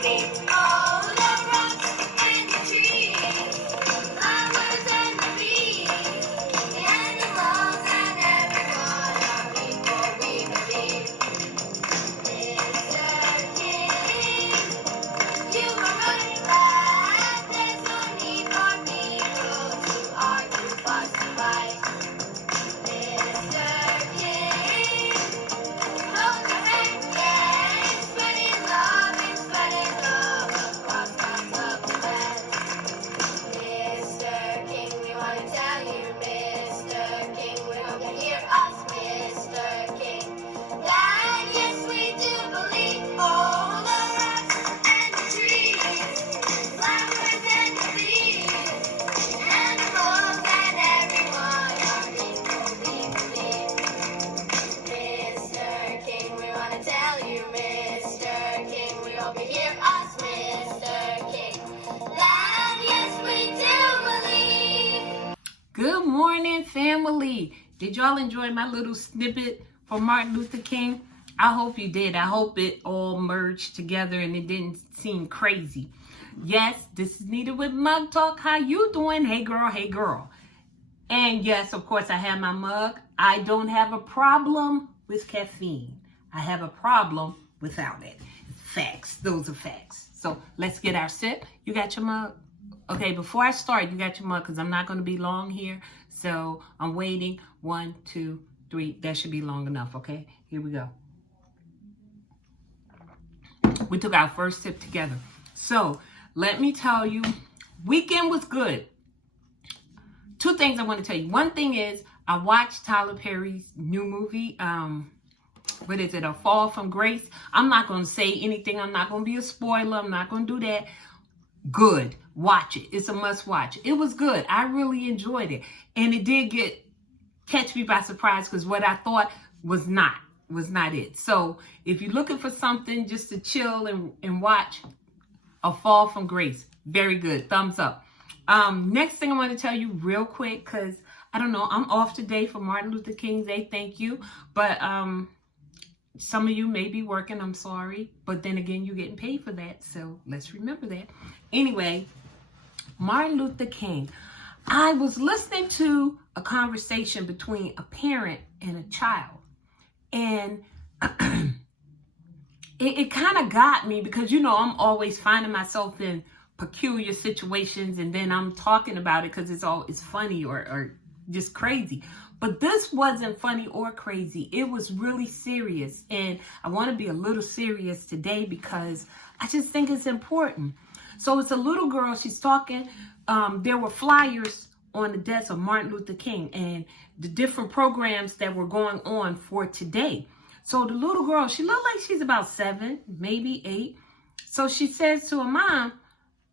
All the rocks and the trees, flowers and the bees, the animals and everyone are people we believe. Mr. King, you are right that there's no need for people to argue, fuss, and fight. Mr. King, hold your hand, yeah, spreading love across the land. Mr. King, we want to tell you, Mr. King, we hope you hear us, Mr. King, that yes, we do believe all the rocks and the trees, flowers and the bees, animals and everyone are people we believe. Mr. King, we want to tell you, Mr. King, we hope you hear us, Mr. King, that yes, we do believe. Good morning, family. Did y'all enjoy my little snippet for Martin Luther King? I hope you did. I hope it all merged together and it didn't seem crazy. Yes, this is Nita with Mugtalk. How you doing? Hey girl, hey girl. And yes, of course, I have my mug. I don't have a problem with caffeine. I have a problem without it. Facts. Those are facts. So let's get our sip. You got your mug? Okay, before I start, you got your mug because I'm not going to be long here. So I'm waiting. 1, 2, 3. That should be long enough. Okay, here we go. We took our first sip together. So let me tell you, weekend was good. 2 things I want to tell you. One thing is I watched Tyler Perry's new movie. What is it? A Fall from Grace. I'm not going to say anything. I'm not going to be a spoiler. I'm not going to do that. Good. Watch it. It's a must watch. It was good. I really enjoyed it. And it did catch me by surprise because what I thought was not it. So if you're looking for something just to chill and watch, A Fall from Grace. Very good. Thumbs up. Next thing I want to tell you real quick, because I don't know, I'm off today for Martin Luther King Day. Thank you. But some of you may be working. I'm sorry. But then again, you're getting paid for that. So let's remember that. Anyway, Martin Luther King. I was listening to a conversation between a parent and a child. And it kind of got me because, you know, I'm always finding myself in peculiar situations and then I'm talking about it because it's funny or just crazy. But this wasn't funny or crazy. It was really serious. And I want to be a little serious today because I just think it's important. So it's a little girl. She's talking. There were flyers on the desk of Martin Luther King and the different programs that were going on for today. So the little girl, she looked like she's about 7, maybe 8. So she says to her mom,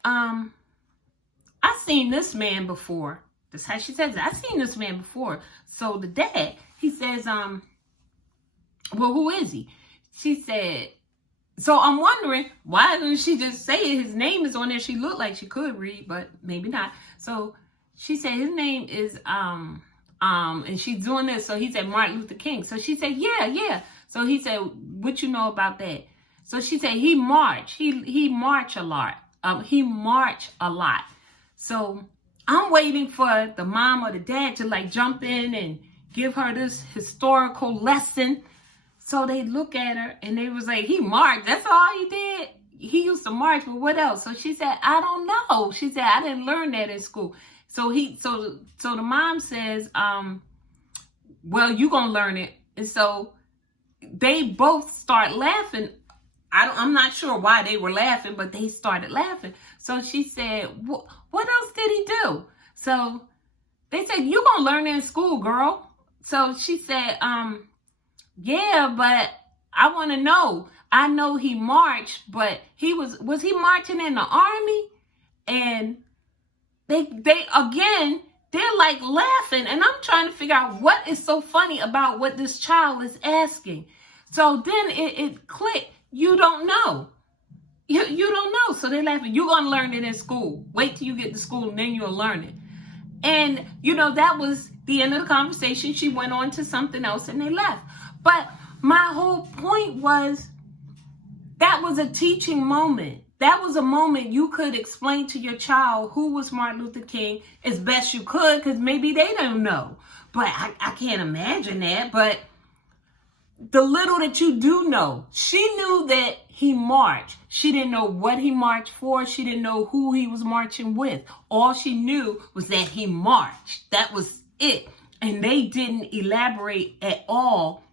I seen this man before. That's how she says it. I seen this man before. So the dad, he says, well, who is he? She said, so I'm wondering, why didn't she just say it? His name is on there. She looked like she could read, but maybe not. So she said, his name is, and she's doing this. So he said, Martin Luther King. So she said, yeah. So he said, what you know about that? So she said, he marched. He marched a lot. He marched a lot. So I'm waiting for the mom or the dad to like jump in and give her this historical lesson. So they look at her and they was like, he marched. That's all he did. He used to march, but what else? So she said, I don't know. She said, I didn't learn that in school. So the mom says, well, you gonna learn it. And so they both start laughing. I'm not sure why they were laughing, but they started laughing. So she said, what else did he do? So they said, you gonna learn it in school, girl. So she said, yeah, but I want to know. I know he marched, but was he marching in the army? And they again, they're like laughing. And I'm trying to figure out what is so funny about what this child is asking. So then it clicked. You don't know. You don't know. So they're laughing. You're going to learn it in school. Wait till you get to school and then you'll learn it. And, you know, that was the end of the conversation. She went on to something else and they left. But my whole point was, That was a teaching moment. That was a moment you could explain to your child who was Martin Luther King as best you could, because maybe they don't know. But I can't imagine that. But the little that you do know, she knew that he marched. She didn't know what he marched for. She didn't know who he was marching with. All she knew was that he marched. That was it. And they didn't elaborate at all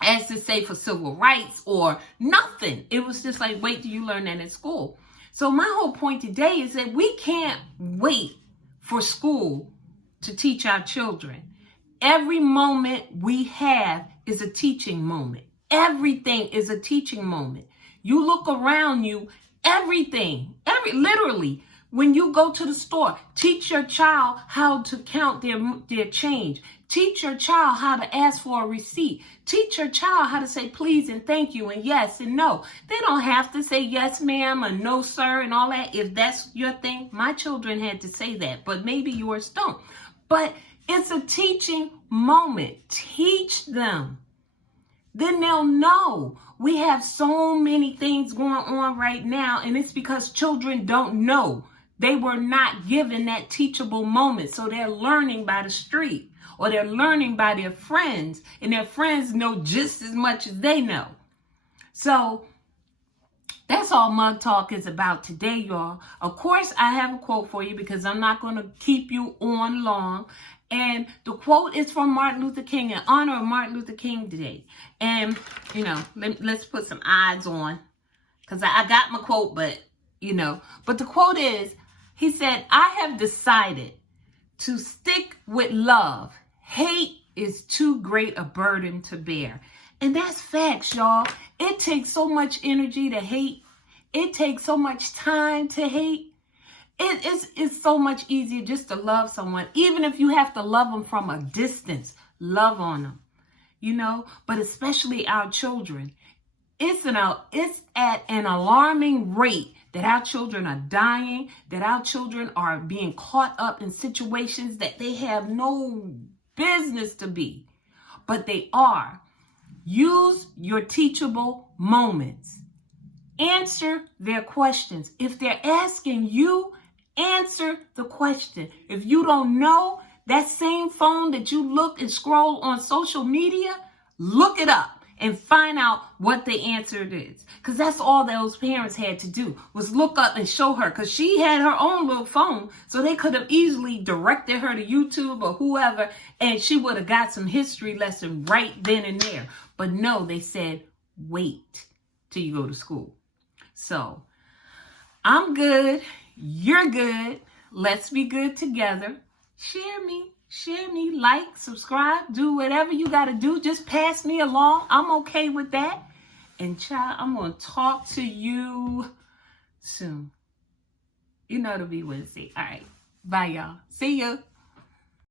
as to say for civil rights or nothing. It was just like, wait till you learn that in school. So my whole point today is that we can't wait for school to teach our children. Every moment we have is a teaching moment. Everything is a teaching moment. You look around you, literally, when you go to the store, teach your child how to count their change. Teach your child how to ask for a receipt. Teach your child how to say please and thank you and yes and no. They don't have to say yes, ma'am, or no, sir, and all that. If that's your thing, my children had to say that, but maybe yours don't. But it's a teaching moment. Teach them. Then they'll know. We have so many things going on right now, and it's because children don't know. They were not given that teachable moment, so they're learning by the street, or they're learning by their friends, and their friends know just as much as they know. So that's all Mug Talk is about today, y'all. Of course, I have a quote for you because I'm not going to keep you on long. And the quote is from Martin Luther King, in honor of Martin Luther King today. And, let's put some odds on, because I got my quote, but the quote is, he said, I have decided to stick with love. Hate is too great a burden to bear. And that's facts, y'all. It takes so much energy to hate. It takes so much time to hate. It's so much easier just to love someone. Even if you have to love them from a distance, love on them, but especially our children. It's at an alarming rate that our children are dying, that our children are being caught up in situations that they have no business to be, but they are. Use your teachable moments. Answer their questions. If they're asking you, answer the question. If you don't know, that same phone that you look and scroll on social media, look it up and find out what the answer is. Because that's all those parents had to do, was look up and show her. Because she had her own little phone, so they could have easily directed her to YouTube or whoever, and she would have got some history lesson right then and there. But no, they said, wait till you go to school. So I'm good. You're good. Let's be good together. Share me, like, subscribe, do whatever you got to do. Just pass me along. I'm okay with that. And child, I'm going to talk to you soon. It'll be Wednesday. All right. Bye, y'all. See you.